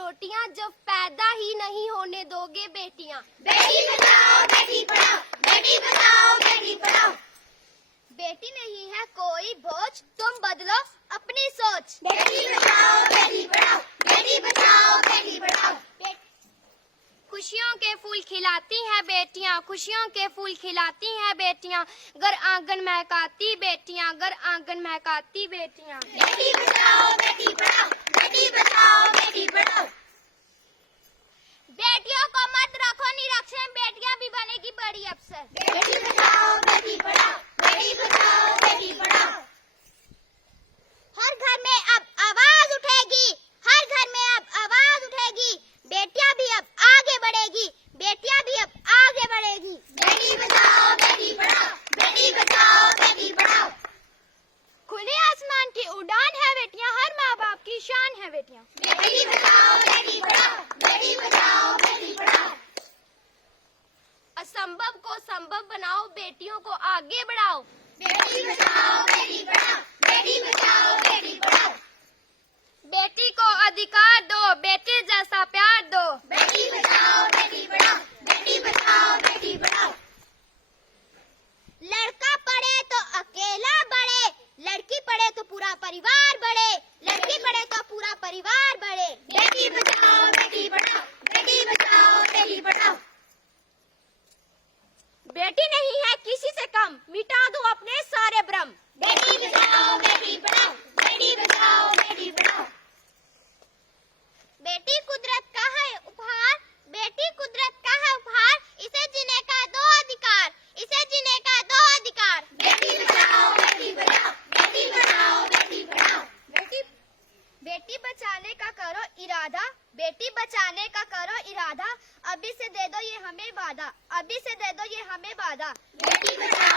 रोटियां जब पैदा ही नहीं होने दोगे बेटियां। बेटी बचाओ बेटी पढ़ाओ, बेटी बचाओ बेटी पढ़ाओ। बेटी नहीं है कोई बोझ, तुम बदलो अपनी सोच। बेटी बचाओ बेटी पढ़ाओ, बेटी बचाओ बेटी पढ़ाओ। खुशियों के फूल खिलाती हैं बेटियां, खुशियों के फूल खिलाती हैं बेटियां, घर आंगन महकाती बेटियां, घर आंगन महकाती बेटियां। बेटी बचाओ बेटी पढ़ाओ, बेटी बचाओ बेटी पढ़ाओ। बेटियों को मत रखो निरक्षर, बेटियां भी बनेगी बड़ी अफसर। बेटी बचाओ बेटी पढ़ाओ, बेटी बचाओ बेटी पढ़ाओ। हर घर में अब आवाज उठेगी, हर घर में अब आवाज उठेगी, बेटियां भी अब आगे बढ़ेगी, बेटियां भी अब आगे बढ़ेगी। बेटी बचाओ बेटी पढ़ाओ, बेटी बचाओ बेटी पढ़ाओ। खुले आसमान की उड़ान है बेटियां, हर माँ बाप की शान है बेटियां। बेटी बचाओ बेटी पढ़ाओ, बेटी बचाओ बेटी पढ़ाओ। असंभव को संभव बनाओ, बेटियों को आगे बढ़ाओ। बेटी बचाओ बेटी पढ़ाओ, बेटी बचाओ बेटी पढ़ाओ। बेटी को अधिकार दो, बेटे जैसा प्यार दो। बेटी बचाओ बेटी पढ़ाओ, बेटी बचाओ बेटी पढ़ाओ। लड़का पढ़े तो अकेला बढ़े, लड़की पढ़े तो पूरा परिवार बढ़े, लड़की पढ़े तो पूरा परिवार बढ़े। बेटी बचाओ बेटी पढ़ाओ, बेटी बचाओ बेटी पढ़ाओ। बेटी नहीं है किसी से कम, मिटा दो अपने सारे भ्रम। बेटी बचाओ बेटी पढ़ाओ, बेटी बचाओ बेटी पढ़ाओ। बेटी कुदरत का है उपहार, बेटी कुदरत का है उपहार, इसे जीने का दो अधिकार, इसे जीने का दो अधिकार। बेटी बचाओ बेटी पढ़ाओ, बेटी बचाओ बेटी पढ़ाओ। बेटी बचाने का करो इरादा, बेटी बचाने का करो इरादा, अभी से दे दो ये हमें वादा, अभी से दे दो ये हमें वादा। बेटी बचाओ